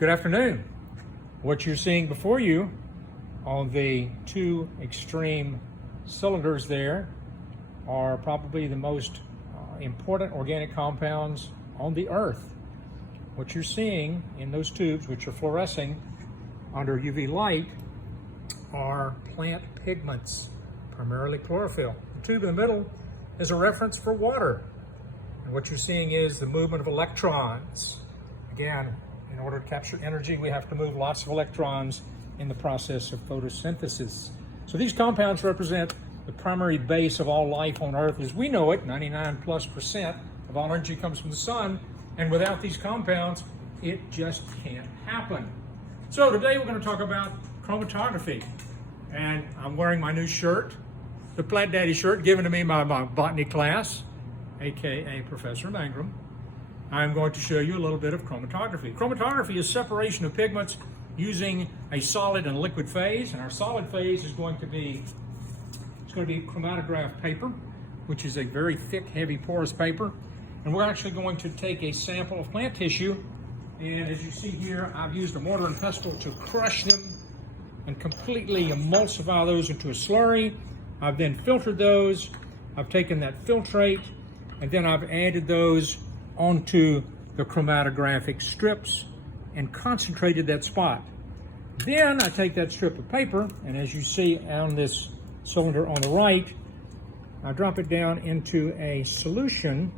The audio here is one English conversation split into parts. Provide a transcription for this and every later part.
Good afternoon. What you're seeing before you on the two extreme cylinders there are probably the most important organic compounds on the earth. What you're seeing in those tubes, which are fluorescing under UV light, are plant pigments, primarily chlorophyll. The tube in the middle is a reference for water. And what you're seeing is the movement of electrons. Again, in order to capture energy, we have to move lots of electrons in the process of photosynthesis. So these compounds represent the primary base of all life on Earth as we know it. 99+% of all energy comes from the sun, and without these compounds, it just can't happen. So today we're going to talk about chromatography. And I'm wearing my new shirt, the Plant Daddy shirt given to me by my botany class, aka Professor Mangrum. I'm going to show you a little bit of chromatography. Chromatography is separation of pigments using a solid and liquid phase, and our solid phase is going to be chromatograph paper, which is a very thick, heavy, porous paper. And we're actually going to take a sample of plant tissue, and as you see here, I've used a mortar and pestle to crush them and completely emulsify those into a slurry. I've then filtered those. I've taken that filtrate, and then I've added those onto the chromatographic strips and concentrated that spot. Then I take that strip of paper, and as you see on this cylinder on the right, I drop it down into a solution,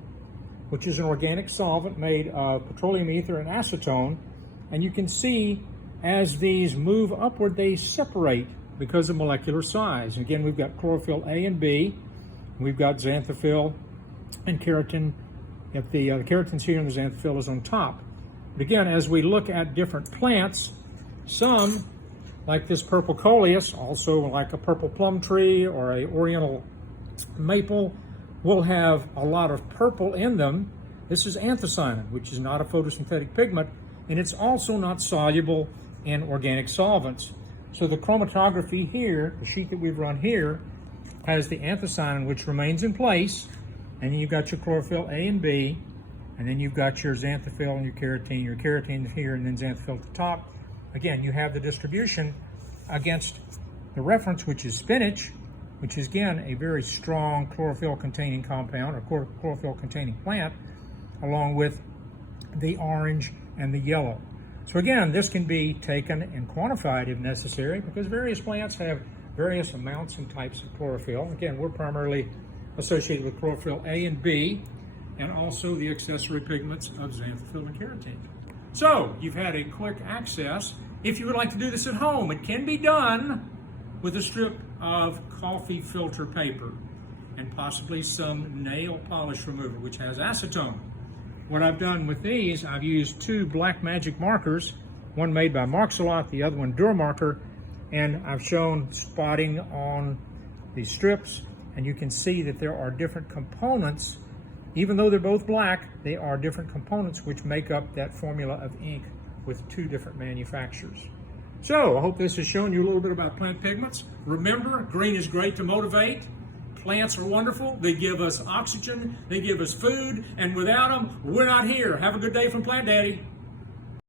which is an organic solvent made of petroleum ether and acetone. And you can see as these move upward, they separate because of molecular size. And again, we've got chlorophyll A and B. We've got xanthophyll and keratin. If the keratin's here and the xanthophyll is on top. But again, as we look at different plants, some, like this purple coleus, also like a purple plum tree or a oriental maple, will have a lot of purple in them. This is anthocyanin, which is not a photosynthetic pigment, and it's also not soluble in organic solvents. So the chromatography here, the sheet that we've run here, has the anthocyanin, which remains in place. And then you've got your chlorophyll A and B, and then you've got your xanthophyll and your keratin. Your keratin is here, and then xanthophyll at the top. Again, you have the distribution against the reference, which is spinach, which is, again, a very strong chlorophyll-containing compound, or chlorophyll-containing plant, along with the orange and the yellow. So again, this can be taken and quantified if necessary, because various plants have various amounts and types of chlorophyll. Again, we're primarily associated with chlorophyll A and B, and also the accessory pigments of xanthophyll and keratin. So, you've had a quick access. If you would like to do this at home, it can be done with a strip of coffee filter paper and possibly some nail polish remover, which has acetone. What I've done with these, I've used two black magic markers, one made by Marxalot, the other one Durmarker, and I've shown spotting on these strips. And you can see that there are different components. Even though they're both black, they are different components which make up that formula of ink with two different manufacturers. So I hope this has shown you a little bit about plant pigments. Remember, green is great to motivate. Plants are wonderful. They give us oxygen, they give us food, and without them, we're not here. Have a good day from Plant Daddy.